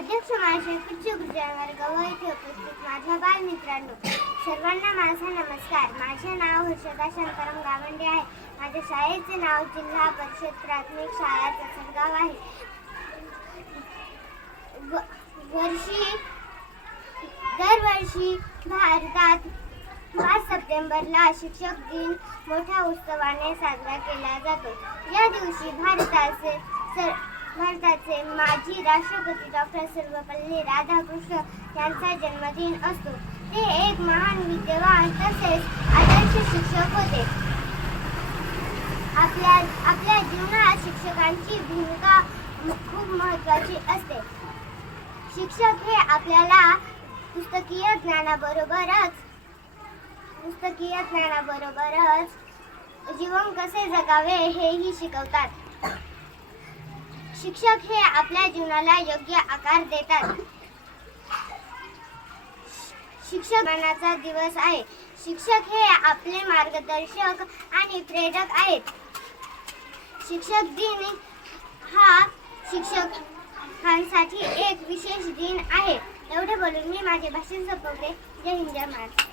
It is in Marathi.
अध्यक्ष महाशय उच्च गुरुजनवर्ग व इथे उपस्थित माझ्या बालमित्रांनो सर्वांना माझा नमस्कार. माझे नाव हर्षदा शंकरम गावंडे आहे. माझ्या शाळेचे नाव जिल्हा परिषद प्राथमिक शाळा चसरगाव आहे. वर्षी दरवर्षी भारतात पाच सप्टेंबरला शिक्षक दिन मोठ्या उत्सवाने साजरा केला जातो. या दिवशी भारताचे सर भारताचे माजी राष्ट्रपती डॉक्टर सर्वपल्ली राधाकृष्ण यांचा जन्मदिन असतो. ते एक महान विद्यवान तसेच आदर्श शिक्षक होते. आपल्या आपल्या जीवनात शिक्षकांची भूमिका खूप महत्त्वाची असते. शिक्षक हे आपल्याला पुस्तकीय ज्ञानाबरोबरच पुस्तकीय ज्ञानाबरोबरच जीवन कसे जगावे हेही शिकवतात. शिक्षक हे आपल्या जीवनाला योग्य आकार देतात. शिक्षक मनाचा दिवस आहे. शिक्षक हे आपले मार्गदर्शक आणि प्रेरक आहेत. शिक्षक दिन हा शिक्षकांसाठी एक विशेष दिन आहे. एवढे बोलून मी माझे भाषण संपवले. जय हिंद जय महाराष्ट्र.